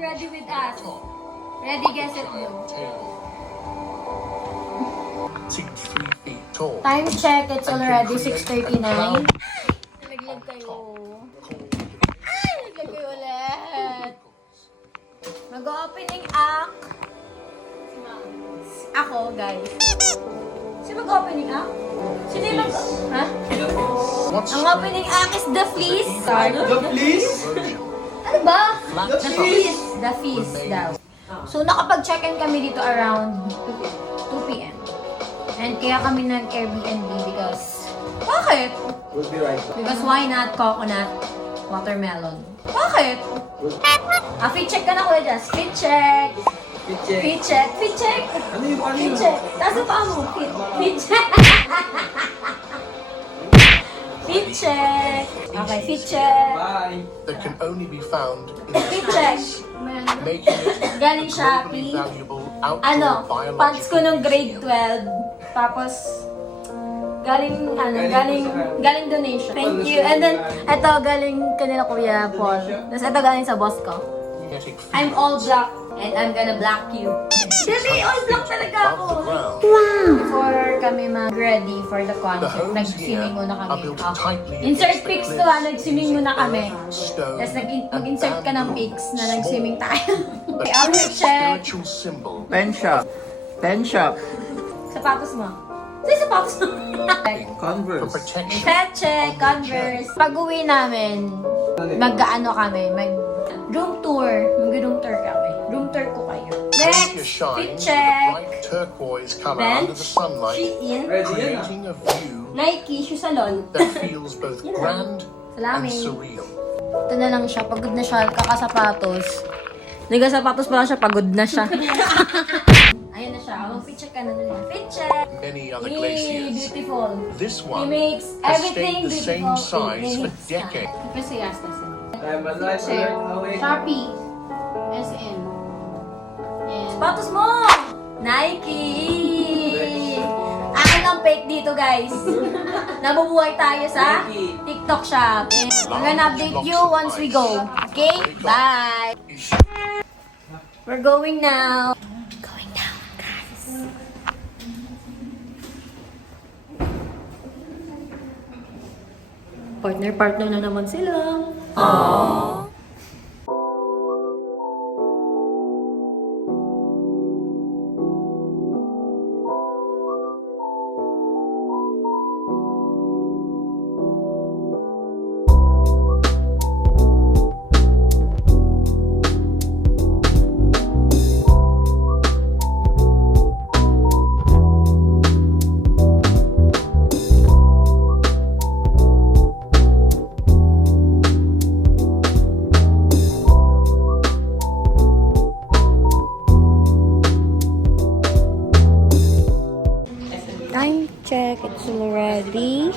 ready with us. Ready, guess it, Blue. 3 feet tall. Time check, it's already 6:39. Nalaglag kayo. Ay, nalaglag kayo ulit. Mag-opening act. Ako, guys. Sino mag-opening act? Sino yung Ha? Ang opening act is The Fleece. The Fleece? Ano ba? The Fleece. The Feast daw. So, nakapag-check-in kami dito around 2 p.m. And kaya kami nag-Airbnb because... Bakit? We'll be right back. Because why not coconut watermelon? Bakit? Fit check ka na, Kuya Jess. Fit check. Fit check. Fit check. Fit check. Ano yung ano Fit yun? check. Taas pa mo. Fit check. Fit check. Okay, fit check. Bye. That can only be found in Fit check. making it Galing globally Shopee. valuable outdoor Ano, pants ko biological nung grade 12. Tapos, galing donation. Thank you. And then, ito, galing kanila Kuya Paul. Tapos ito galing sa boss ko. genetic I'm all black and I'm gonna black you. Kasi all black talaga ako. above the ground. Before kami mag-ready for the The concert, homes nag-swimming here muna are kami. built Ah. tightly Insert against the pics to cliffs, nag-swimming muna kami. stone, Tapos and mag-insert ka ng bamboo. pics na nag-swimming tayo. The Okay, outfit check. spiritual symbol Pen shop. Pen shop. Sapatos mo. Sino sapatos mo? for Converse. protection. Pet check, Converse. Pag-uwi namin, mag-ano kami, room tour. Mag-room tour kami. Room tour ko kayo. Glacier Next, fit shines with a check. bright turquoise color Bench, under the sunlight, Shein, Ready yan ah. creating a view Nike, shoe salon. that feels both grand and Salamin. surreal. Ito na lang siya, pagod na siya, kakasapatos. Nagkasapatos pa lang siya, pagod na siya. Ayan na siya, mag-fit check ka na nila. Fit check! Many other Yay, glaciers. beautiful. This He one makes has everything stayed the same beautiful. size for Yes. decades. Kasi yasta siya. I'm alive. Check. Away. Sharpie. SM. And... Sapatos mo! Nike! Akin ang fake dito, guys. Nabubuhay tayo sa Nike. TikTok shop. And I'm gonna update you once we go. Okay? Bye! We're going now. Going down, guys. Partner na naman sila. Aww. Time check, it's already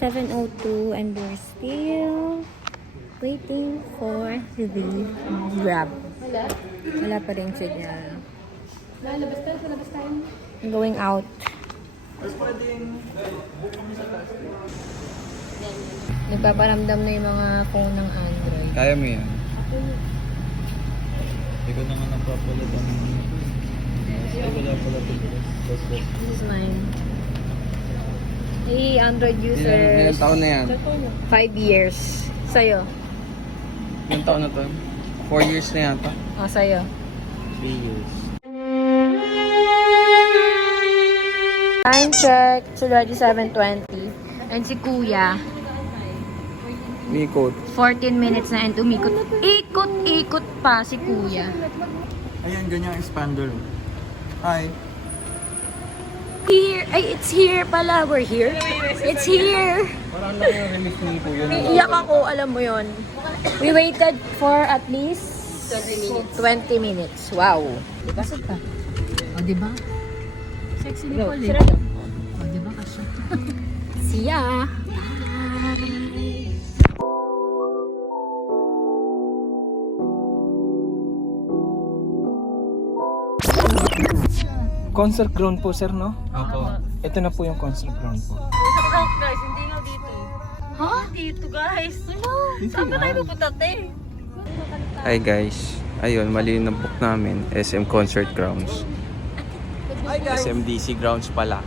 7:02 and we're still waiting for the Grab. Wala pa rin signal. Labas tayo. I'm going out. Nagpaparamdam na yung mga phone ng Android. Kaya mo yan. Hindi ko naman napapalit ang... Hindi ko napapalit. This is mine. Hey, Android Ilang users. taon na yan? 5 years. Sa'yo. Ilang taon na to? 4 years na yata. Oh, sa'yo. 3 years. Time check. It's already 7:20. And si Kuya, Mikot. 14 minutes na and umikot. Ikot pa si Kuya. Ayan, ganyan expander. Hi. Here! Ay, it's here pala. We're here. It's here. Parang lang yung relief ni Kuya. Iiyak ako, alam mo yon. We waited for at least 20 minutes. Wow. Diba? O, diba? Sexy ni Paul eh. O, diba kasi? Siya. Concert ground po, sir, no? Opo. Ito na po yung concert ground po. Ha? Dito guys. Ano? Saan ba tayo pupunta, te? Hi guys. Ayun, mali yung book namin. SM Concert Grounds. SMDC Grounds pala.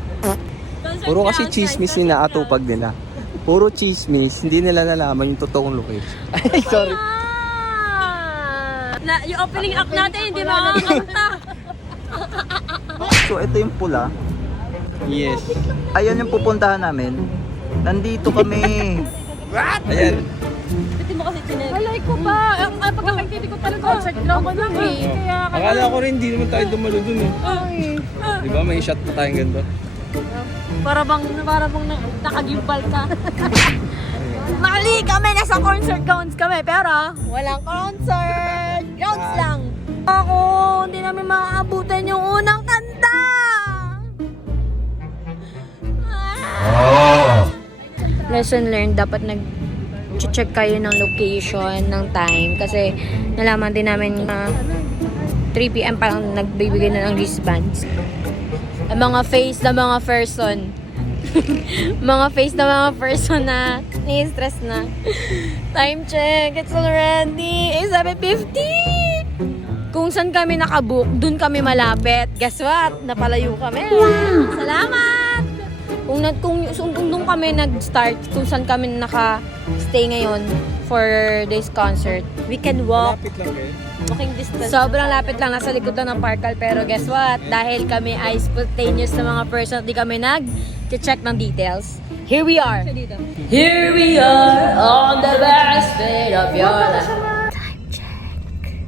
Puro kasi chismis ni naatupag nila. Puro chismis, hindi nila nalaman yung totoong location. Ay, sorry. Yung opening act natin, hindi makakanta. So ito yung pula. Yes. Ayan yung pupuntahan namin. Nandito kami. Ayan. Pati mo kasi chinek. Malay ko ba? Ang pagkakintindi ko talaga concert ground ko lang eh. Kaya Akala ko rin, hindi naman tayo dumalo dun eh. Di ba, may shot pa tayong ganito. para bang nakagimbal ka. Mali kami, nasa concert grounds kami, pero walang concert grounds lang. Ako, hindi namin maaabutan yung unang kanta. Lesson learned, dapat nag-check kayo ng location, ng time, kasi nalaman din namin na 3 PM parang nagbibigay na ng wristbands. Ang mga face na mga person. Mga face na mga person na nai-stress na. Time check, it's already 7:50. Kung saan kami nakabook, dun kami malapit. Guess what? Napalayo kami. Salamat! Kung doon kami nag-start, kung saan kami naka-stay ngayon for this concert, we can walk. Lapit lang kayo. Walking distance. Sobrang lapit lang, nasa likod lang ng Parkal. Pero guess what? Dahil kami ay spontaneous na mga person at di kami nag-check ng details. Here we are. Here we are on the best day of your life. Time check.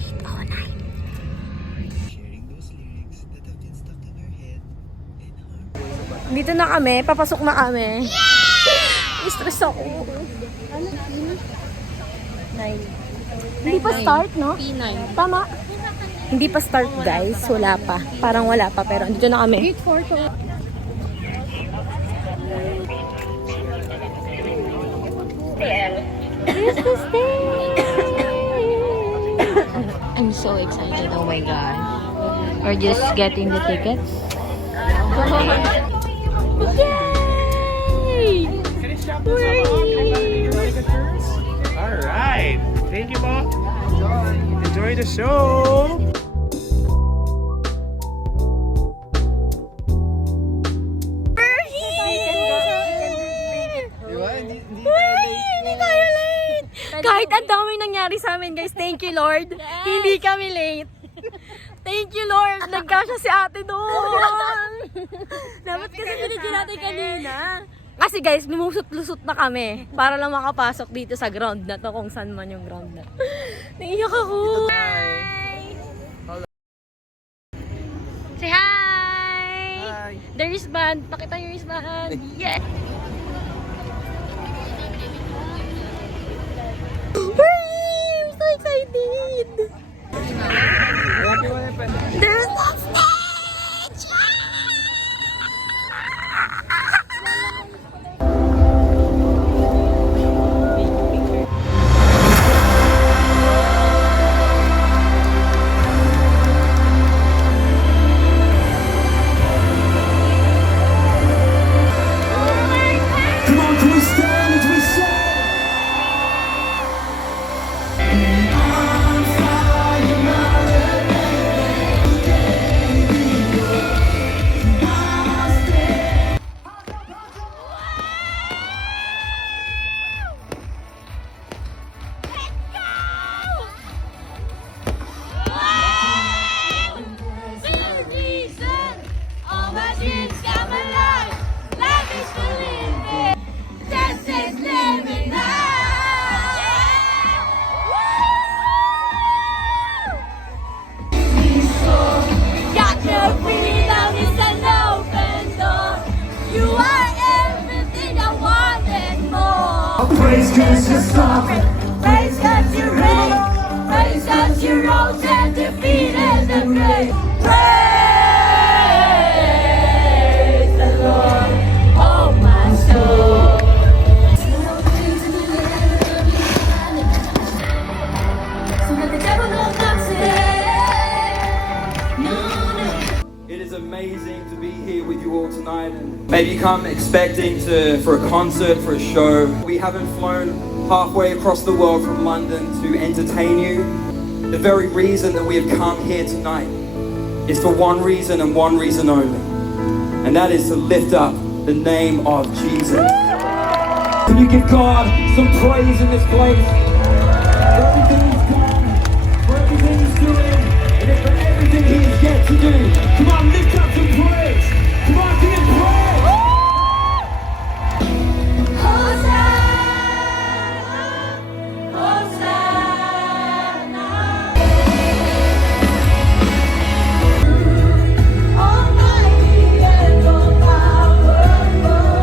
8:09. Dito na kami, papasok na kami. Stress ako. Hindi pa start, no? P9. Tama. Hindi pa start, guys. Wala pa. Parang wala pa, pero dito na kami. Gate 4 to. Here's the stage! I'm so excited. Oh my gosh. We're just getting the tickets. Yay! Alright. Thank you, Bob. Enjoy the show. We're here! Hindi tayo late! Kahit ang daming nangyari sa amin, guys, thank you, Lord. Hindi kami late. Thank you, Lord. Nagkasya si ate doon. Dapat kasi binigyan natin kanina. Kasi guys, lumusot-lusot na kami para lang makapasok dito sa ground na to, kung saan man yung ground na. Naiyak ako. Hi! Say hi! The wristband. Pakita yung wristband. Yeah! Hooray! I'm so excited! There's a stage! Praise cause you're sovereign. Praise cause you reign. Praise cause you rose and defeated the grave. Praise the Lord, oh my soul. So let the devil know that's it. It is amazing to be here with you all tonight. Maybe you come expecting for a concert, for a show. We haven't flown halfway across the world from London to entertain you. The very reason that we have come here tonight is for one reason and one reason only, and that is to lift up the name of Jesus. Can you give God some praise in this place? For everything He's done, for everything He's doing, and for everything He is yet to do. Come on, lift up some praise. Come on, give Him praise.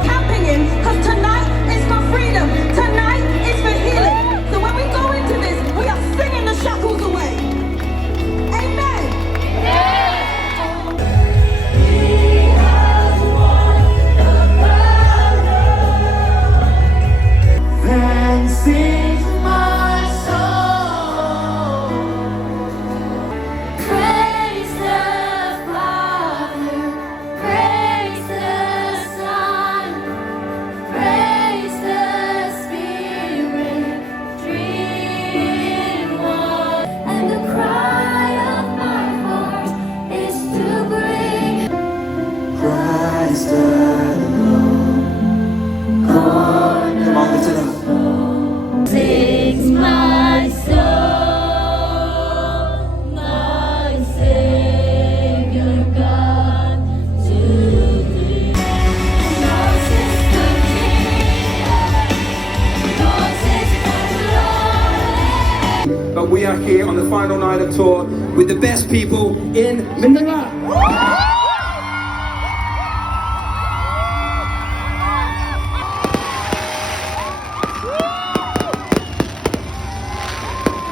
Camping in, 'cause tonight is for freedom. Tonight is for healing. So when we go into this, we are singing the shackles away. Amen. Then sings My soul, praise the Father, praise the Son, praise the Spirit, three in one. And the cry of my heart is to bring Christ alone. Come on, lift it up. sings my soul, my Savior God, to thee. Yours is the kingdom, yours is the glory. But we are here on the final night of tour with the best people in Manila.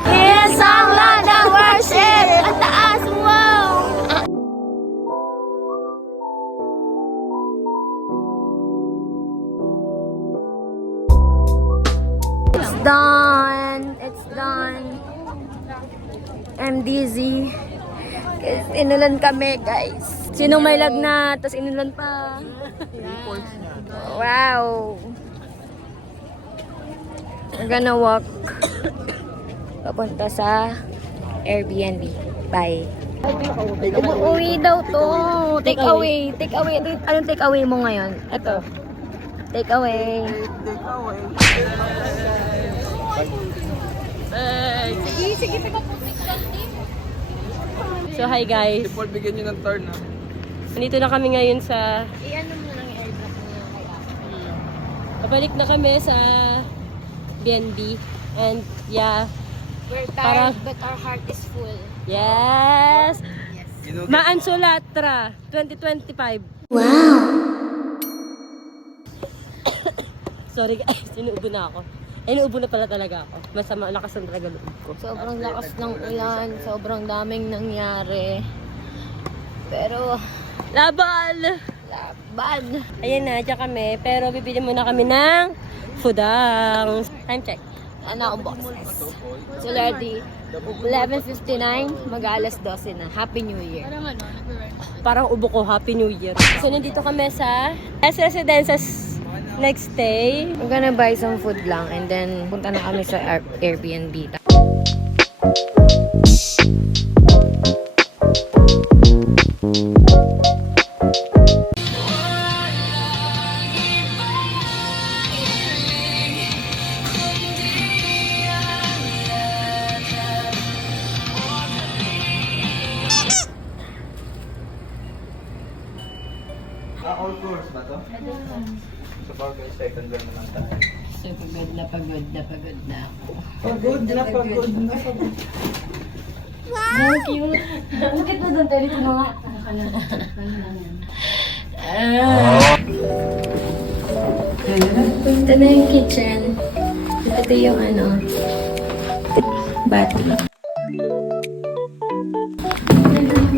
Isang land ng worship, ang taas mo. It's done. It's done. I'm dizzy. Guys, inulan kami, guys. Sinong may lagnat, tapos inulan pa. Wow. We're gonna walk papunta sa Airbnb. Bye. Uwi daw to. Take away. Take away. Anong take away mo ngayon? Ito. Take away. So hi guys. Bigyan nyo ng turn, ha? Nandito na kami ngayon sa I-ano mo lang yung airdrop mo kaya. pabalik na kami sa BNB and yeah, We're Para- tired, but our heart is full. yes. Maansulatra 2025. Sorry guys, inuubo na ako. Inuubo na pala talaga ako. Masama, lakas ang talaga loob ko. Sobrang lakas ng ulan, sobrang daming nangyari. Pero, Laban! laban. Ayan na, dyan kami. Pero bibili muna kami ng foodang. Time check. Ano ang boxes? So, Lardy, 11:59, mag-alas 12 na. Happy New Year. Parang ubo ko, Happy New Year. So, nandito kami sa S Residences next day. We're gonna buy some food lang and then punta na kami sa Airbnb. All floors ba to? Sa bagay, second floor naman tayo. So, pagod na ako. Pagod na, pagod na. So cute. Bakit na doon tayo dito mga? Ito na yung kitchen. Ito yung ano, bathroom.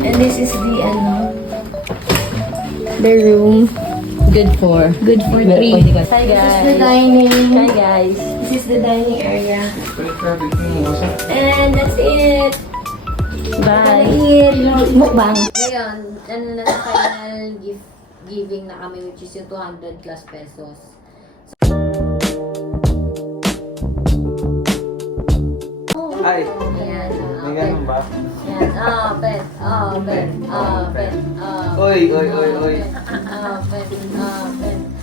And this is the ano, the room. Good for Good for three. Hi This is the dining. Hi guys. This is the dining area. And that's it. Bye. Mukbang. Ngayon, ano na sa final giving na kami, which is yung 200 plus pesos. Oy.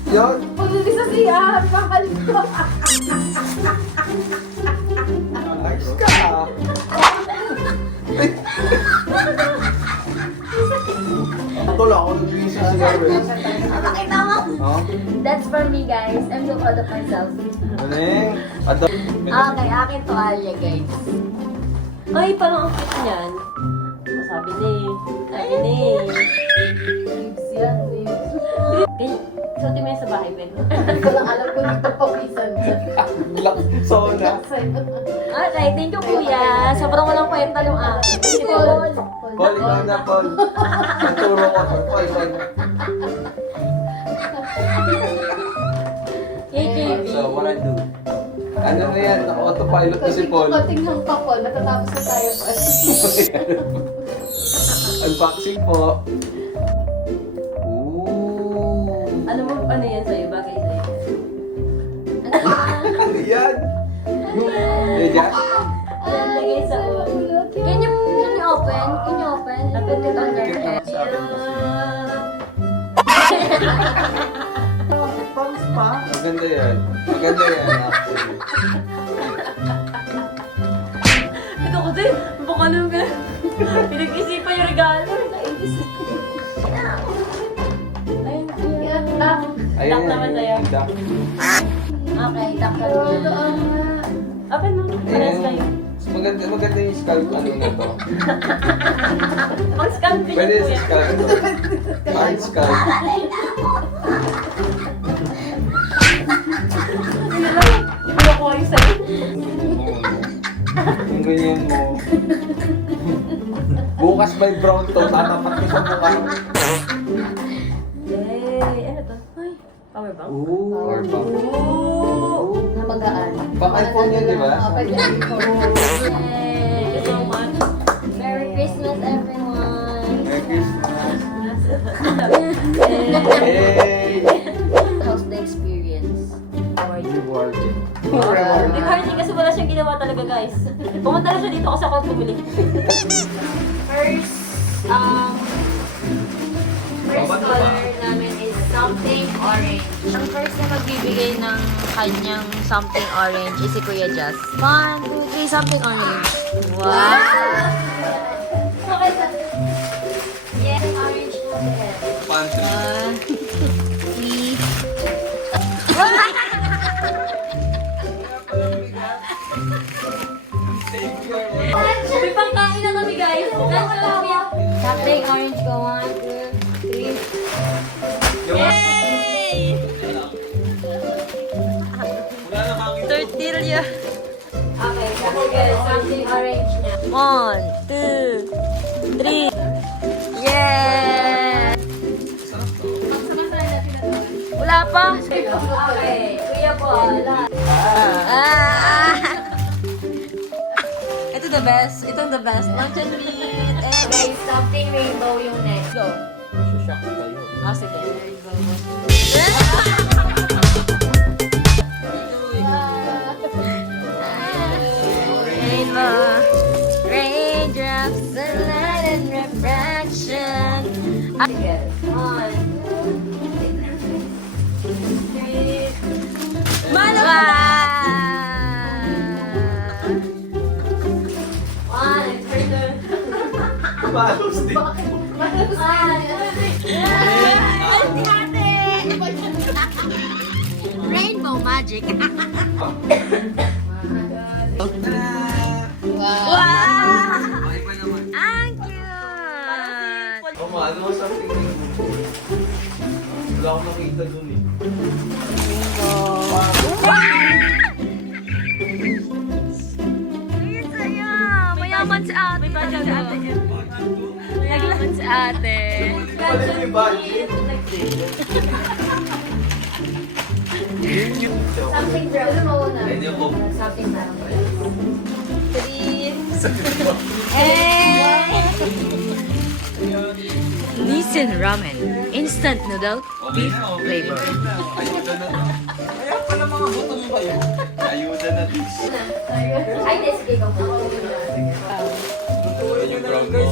Yun. Pagdating sa CR, pakalito. Ayos ka. Tol, ako nag-iisip si Garwin. Nakita mo? Oh? That's for me, guys. I'm so proud of myself. Maneng. Ato. Okay, akin to alya, guys. Ay, parang ang cute niyan. Sabi ni. Lips yan, lips. Suotin mo yan sa bahay, Ben. Hindi ko lang alam kung dito pa pisan. Black Sona. Okay, thank you, kuya. Sobrang walang kwenta yung akin. Paul, ikaw na, Paul. Naturo ko. Paul. AKB. So, what I do? Ano na yan? Naka-autopilot na si Paul. Tingnan pa, Paul. Natatapos na tayo, Paul. Unboxing po. Ooh. Ano yan sa'yo? Bagay sa'yo? Ano yan? Medyas? Lagay sa ulo. Can you open? Can you open? Put it on your head. Maganda yan. Maganda yan, actually. Ito ko din. Baka naman. Pinag-isipan yung regalo. Ayan, naman sa'yo. duck. Okay, takpan niya. Open mo. Pares kayo. Maganda yung scalp ano na to. Mag-scam din Pwede yung sa kuya. scalp to. Hard scalp. Wala ko kayo sa'yo. Yung ganyan mo. Bukas by brown to, tatapat ko sa mukha. Ano to? Ay, power bank. Ooh, power bank. Na magaan. Pang iPhone yun, di ba? Pwede iPhone. Thank you so much. Merry Christmas, everyone. Merry Christmas. Hey! How's the experience? Rewarded. Rewarding kasi wala siyang ginawa talaga, guys. Pumunta lang siya dito kasi ako bumili. First color namin is something orange. Ang first na magbibigay ng kanyang something orange is si Kuya Jazz. 1, 2, 3, something orange. Wow! Yes, orange na. Pantry. 3. May pangkain na kami, guys. Let's go, kuya. Something orange ko. 1, 2, 3. Yay! Tortilla. Okay, something orange na. 1, 2, 3. Yeah! Wala pa. Okay, Kuya Paul. Ito the best. Ito the best. Lunch and meat. Guys, something rainbow yung next. Go. Shock tayo. Ah, sige. Rainbow, raindrops, sunlight and refraction. Yes. 1, 2, 3. Malawa! 1, 2, 3. Malos din. Rainbow magic. Wow! Ang cute! Oh, ano mo something na wala akong nakita dun eh. Cute sa'yo! Mayaman si ate. Mayaman si ate. Pwede yung budget. Something brown. Ano mauna? Medyo ko. Something brown. 3. Nissin Ramen. Instant noodle. Beef flavor. Ayuda na to. Kaya pala mga buto mo kayo. Ayuda na this. Ay, sige ko po. Yung brown mo.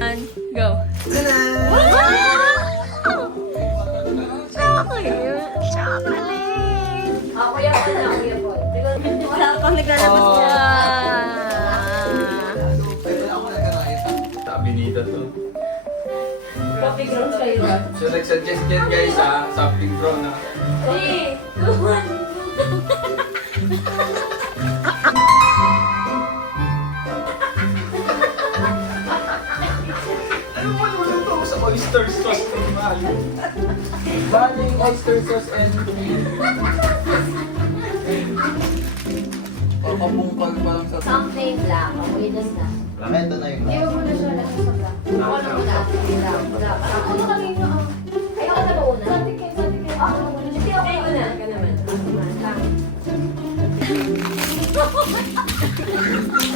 And go. Wow! Chocolate! Chocolate! Ako yan po na, kuya po. Wala pang naglalabas niya. Sabi nito to. Coffee ground kayo. So nag-suggest yan guys sa something bro na. Hey! Ano mo naman ito sa oyster sauce ng mahal? Baling oyster sauce and papungkal pa lang sa Something black. Okay, just na. Laki, ito na yung Iwan mo na siya lang sa black. Ano mo na? Black. Ano kanina? Ay, ako na ba una? Sa atin kayo. Ako na una. Hindi ako una. Ka naman.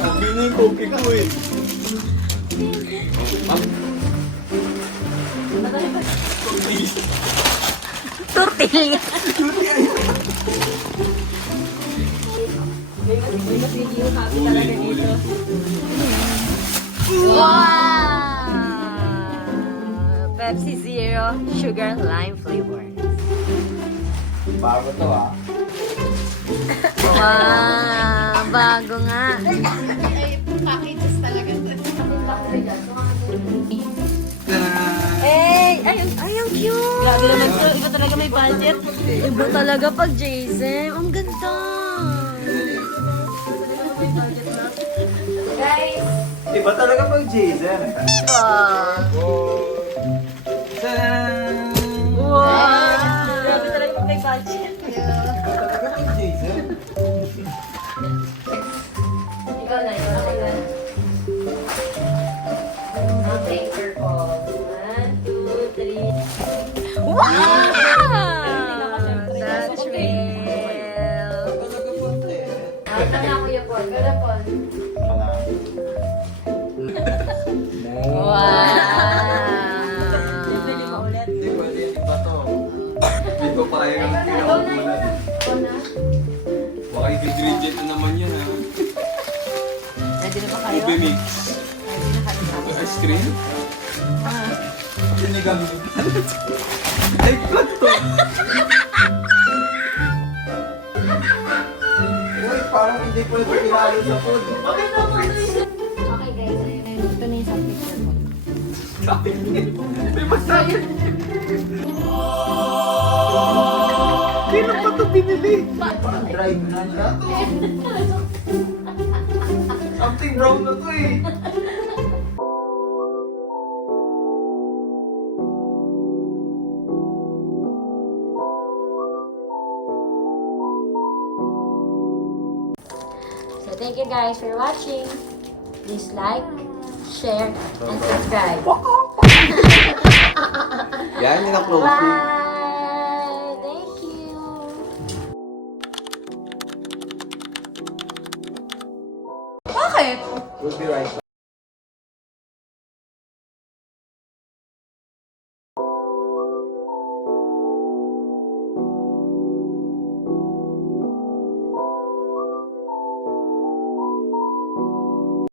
Sabi niya yung cookie ko eh. Tortilla. Wow! Pepsi Zero Sugar Lime flavor. Bago to ah. Wow! Bago nga. Hey! Ay, ang cute! Grabe naman to. Iba talaga may budget. Iba talaga pag Jason. Ang ganda! Guys! Iba talaga pag Jason. Wow! Grabe talaga pag may budget. Talaga pag Jason. Ikaw na. Okay, circle. 1, 2, 3. Wow! That's real. Talaga pag Kana Kuya Paul. Kana Paul. Wow! Hindi pwede yung iba to. Hindi ko kaya ng pinakamulan. Baka i-ingredient na naman yun ha. Ready na ba kayo? Ube mix. Ice cream? Sinigang. Ay, plat to. Uy, parang hindi ko ito kilalo sa food. Bakit naman? Okay guys, ito na yung sa picture ko. Sabi niya. May masabi. Kailan pa ito binili? Parang dried na siya to. Something brown na to eh. So thank you guys for watching. Please like, share, and subscribe. Yan, yung na-closing. Bye! Thank you! We'll be right back.